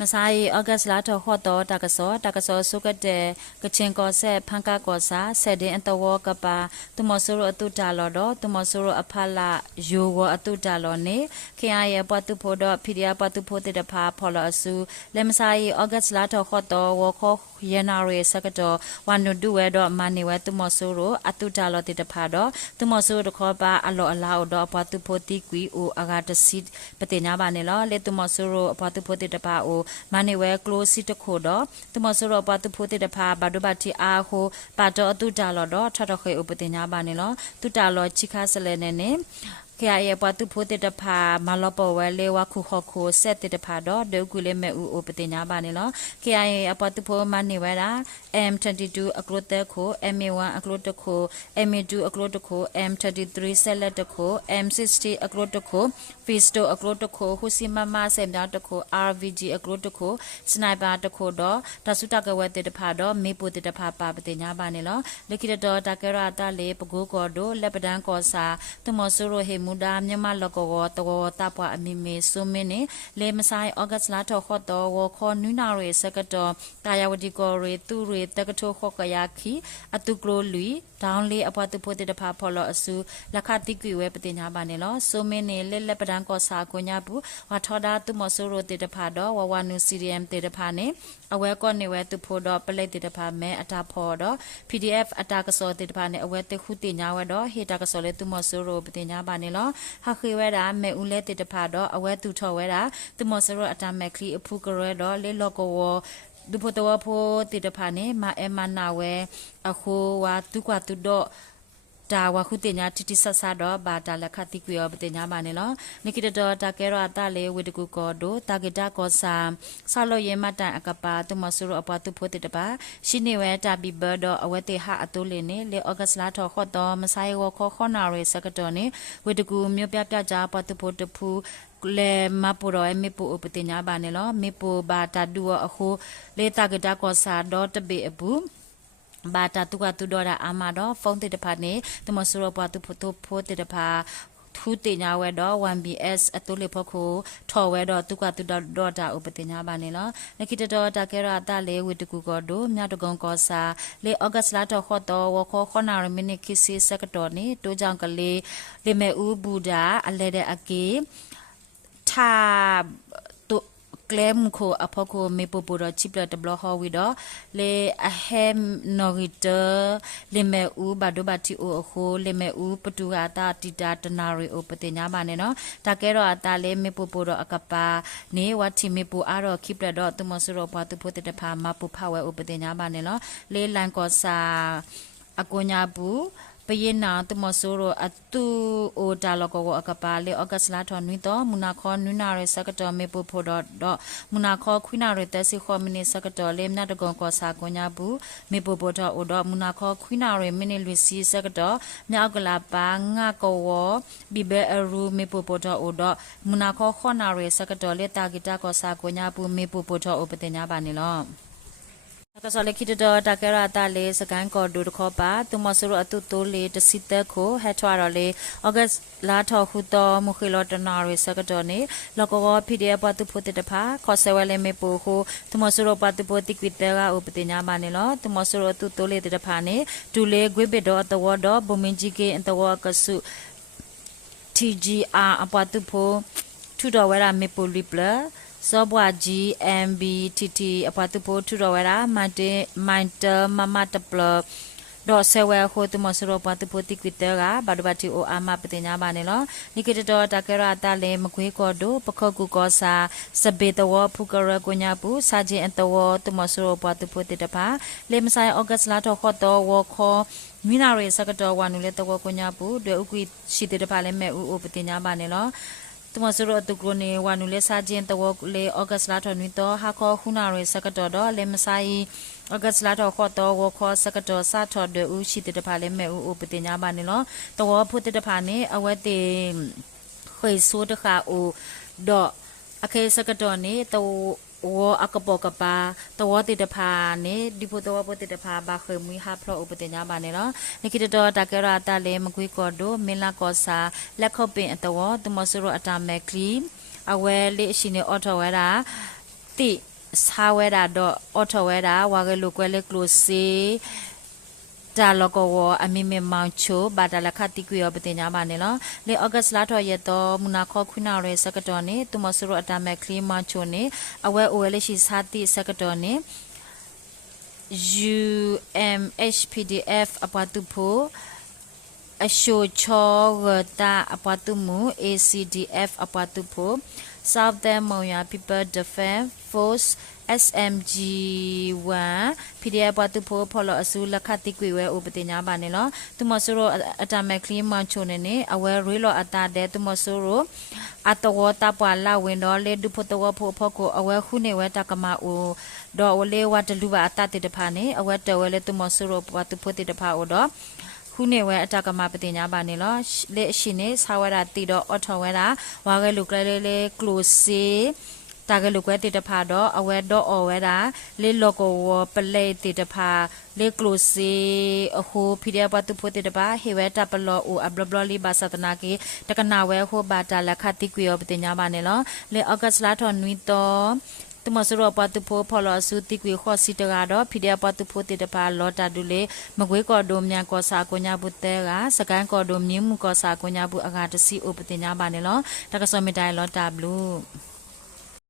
มาไซออกัสลาทอฮอตอตากะซอสุกะเตกะชินกอเซพังกากอซาเซเดอันตวอกะปาตุมอซุโรอตุตาลอดอตุมอซุโรอพาลาโยวอตุตาลอเนเคอาเยปตุโพดอพิเดียปตุโพเตตะพาพอลออสุเลมไซออกัสลาทอฮอตอวอคอเยนาเรสกะตอวานุดุเวดอมานิเวตุมอซุโรอตุตาลอเตตะพาดอตุมอซุโรตะขอปาอลออลาอดอปตุโพติกุยโออากาตสิปเตญาบาเนลอเลตุมอซุโรปตุโพเตตะพาโอมานิเวโคลสิตะโคดอตุมอซุโรปตุโพเตตะพาบาดุบาติอาโฮปาดออตุตาลอดอทะตะเขอปเตญาบาเนลอตุตาลอชิคาสเลเนเนเคอาเอปตุโพเตตะพามาลอปอเวเลวะคุขอโคเซตเตตะพาดอเดกุเลเมอูโอปเตญาบาเนลอเคอาเอปตุโพมานิเวดา M22 အကလုတ်တက်ကို MA1 အကလုတ်တက်ကို MA2 အကလုတ်တက်ကို M33 ဆက်လက်တက်ကို M60 အကလုတ်တက်ကို Fisto အကလုတ်တက်ကိုဟူစီမမဆယ်မြောက်တက်ကို RVG အကလုတ်တက်ကိုစနိုက်ပါတက်ကိုတော့တဆုတကဝဲတက်တဖာတော့မေပိုတက်တဖာပါပတိညာပါနေလောလခိတတော်တကရတာလေပကိုးကောတို့လက်ပဒန်းကောစာတမောဆူရိုဟေမူဒါမြန်မာလကောတောတပွားအမီမေဆုမင်းနေလေမဆိုင်ဩဂတ်လာထော်ခော့တော်ဝခေါ်နူနာရေစကတော်တာယာဝတီကောရေသူရေတကထိုခော့ကယာခီအတုကလိုလူဒေါင်းလေးအပွားသူဖို့တဖာဖော်လို့အစုလက်ခတိကွေဝဲပတိညာပါနေလောဆုမင်းနေလက်ပဒန်းကောစာကိုညာဘူးဝါထော်ဒါသူမောဆူရိုတေတဖာတော့ဝဝနူစီရီယမ်တေတဖာနေအဝဲကောနေဝဲသူဖို့တော့ပလိတ်တေတဖာမဲအတာဖော်တော့ PDF အတာကစောတေတဖာနေအဝဲတေခုတေညာဝဲတော့ဟေတာကစောလေသူမောဆူရိုပတိညာပါနေလောဟာခေဝဲတာမဲဦးလဲတေတဖာတော့အဝဲသူထော်ဝဲတာသူမောဆူရိုအတာမဲခလီအဖူကရဲတော့လေလောကောဒုဖို့တော့ဖို့တေတဖာနေမအမနာဝဲအခုဝါသူကွာသူတော့တာဝခုတင်ညာတိတိဆဆတော့ဘာတာလက်ခတိကွေောပတင်ညာပါနေလောနိကိတတော်တာကဲရအတလေဝေတကူကောဒိုတာဂတာကောစာဆာလောယေမတန်အကပါတမဆူရအပတုဖို့တေတပါရှိနေဝဲတာဘီဘတော့အဝဲတေဟာအတိုးလေးနေလေဩဂတ်လာထော်ခော့တော်မဆိုင်ဝခောခောနာရေစကတော်နေဝေတကူမြို့ပြပြကြပတုဖို့တဖူလေမပူရောမေပူပတင်ညာပါနေလောမေပူဘာတာဒူအခုလေတာဂတာကောစာတော့တဘေအဘူးဘာတာတုကတူဒေါ်ရာအာမာတော့ဖုန်းတေတဖာနေတမဆူရပွားသူဖိုတိုဖိုတေတဖာထူတင်ညာဝဲတော့ 1BS အတူလေဖို့ကိုထော်ဝဲတော့တုကတူဒေါ်တာဥပတင်ညာပါနေလောနခိတတော်တာကဲရတာလေဝေတကူကောဒိုမြတ်တကုံကောစာလေဩဂတ်လာတော့ခော့တော်ဝခောခနာရမီနိခိစီစကတော်နေတိုးကြောင့်ကလေးလေမဲဦးဘူဒါအလဲတဲ့အကေထာကလမ်ကိုအဖို့ကိုမေပပူရချိပလတဘလဟဝီဒလေအဟမ်နော်ဂီတလေမဲဦးဘဒိုဘတီအိုအခုလေမဲဦးပတူဟာတာတီတာတနာရီအိုပတင်ညာပါနေနော်တကဲတော့အတာလေမေပပူရအကပါနေဝတ်တီမေပူအာရောခိပလတော့တမဆူရောပါတဖို့တဖာမပူဖဝဲအိုပတင်ညာပါနေနော်လေလန်ကောစာအကိုညာဘူးပယနာတမဆိုရအတူအိုတာလကောအကပါလေဩဂတ်လာထော်နွီတော့မူနာခေါ်နွီနာရစကတော်မေပူဖို့တော့မူနာခေါ်ခွိနာရတက်စီခေါ်မီနီစကတော်လေမြတ်တကွန်ကောစာကွညာဘူးမေပူဖို့တော့အိုတော့မူနာခေါ်ခွိနာရမီနီလူစီစကတော်မြောက်ကလာပါငါကောဘီဘဲအရူမေပူဖို့တော့အိုတော့မူနာခေါ်ခေါ်နာရစကတော်လေတာဂီတာကောစာကွညာဘူးမေပူဖို့တော့အိုပတင်ညာပါနေလောကစလေခိတတော်တကရတာလေစကန်ကောဒူတခောပါသူမဆရအတုတိုးလေတစီတက်ကိုဟက်ထွာရလေဩဂတ်လာထော်ခုတော်မခိလောတနာရစကတော်နေလကော PDF ပတုဖို့တဖာခောဆဝဲလေမေပိုခုသူမဆရပတုဖို့တိကွတေကဥပတိညာမနေလောသူမဆရအတုတိုးလေတဖာနေဒူလေဂွေဘစ်တော်တဝတော်ဘုံမင်ကြီးကေအတဝကဆု TGR အပတုဖို့ထူတော်ဝဲရမေပိုလီပလာစောဘွား GMBTT အပတ်တူပိုထူတော်ဝဲတာမန်တမိုင်တမမတပလဒေါ်ဆဝဲခိုတမစရောပတ်တူပိုတိကွတေကဘာဒဘတီအိုအာမပတင်ညာပါနေလောနိကေတတော်တကရတာလေမကွေးကောဒိုပခောကူကောစာစဘေတဝဖုကရကိုညာပူစာချင်းအတဝတမစရောပတ်တူပိုတေတပါလေမဆိုင်ဩဂတ်လာတော့ခောတော်ဝခောမီနာရေစကတော်ဝနူလေတဝကိုညာပူဒွေဥကွီရှိတေတပါလေမဲ့ဥပတင်ညာပါနေလောတမဆရအတုကနေဝနူလေစာချင်းတဝလေဩဂတ်လာထော်နွီတော့ဟာခေါခုနာရေစကတော်တော့လေမဆိုင်ဩဂတ်လာထော်ခေါ်တော့ဝခေါ်စကတော်စာထော်deဥရှိတဲ့တဖာလေမဲဥပတင်ညာပါနေလောတဝဖို့တဲ့တဖာနေအဝဲတေခွေဆိုးတခါအိုတော့အခေစကတော်နေတဝအကပောကပါတဝတိတဖာနေဒီဖို့တဝဖို့တိတဖာဘာခေမွေဟာဖလောဥပတင်ညာပါနေနော်နိကိတတော်တကရတာလေမကွေးကောဒိုမင်လာကောစာလက်ခော့ပင်အတဝတမဆရအတာမဲကလီအဝဲလေးရှိနေအော်ထော်ဝဲတာတိ ซาเวดาดออทเวดาวาเกลูกเวเลกลูซีจาลกวอมิเมมังโชบาดาลคติกุยอปติญาบาเนลเลออกัสลาทอเยตอมุนาขอคุนาเรสกตอเนตุมสุรอตาเมคลีมังโชเนอเวโอเวเลชิสาติสกตอเน UMHPDF อปาตุโพอโชชอเวตาอปาตุมู ACDF อปาตุโพ Southern Moya People Defense Force SMG1 PDF ปาตุโพพอลอสูลคติกุยเวอุปติญาบาเนลตุมสุโรอตาเมคลีมันโชเนเนอเวรีโลอตาเดตุมสุโรอัตวตาปวาลาเวนดอเลดุพตวโพพโกอเวหุเนเวตากมาอูดอวเลวัตลุบาอตติตพาเนอเวตเวเลตุมสุโรปาตุโพติตพาโอดอခုနေဝဲအတကမပတင်ညာပါနေလောလေရှိနေဆာဝရတီတော့အော်ထော်ဝဲတာဝါကဲလူကလေးလေးကလိုစီတာကလူကွဲတေတဖာတော့အဝဲတော့အော်ဝဲတာလေလောကဝပလေတေတဖာလေကလိုစီအခုဖီဒီပတူဖိုတေတပါဟေဝဲတပလောအိုအဘလဘလလီဘာသနာကေတကနာဝဲဟိုဘာတာလခတိကွေောပတင်ညာပါနေလောလေအော့ဂတ်လာထော်နွီတော့ตุมสรปตุโพพอลอสุติกวีขอสิตกาดอพิเดียปตุโพติตปาลอตาดุเลมกวยกอดมญากอสาโกญาบุเตกาสกันกอดมนิมุกอสาโกญาบุอากาตสิโอปติญาบาเนลอตะกะซอมิไดลอตาบลู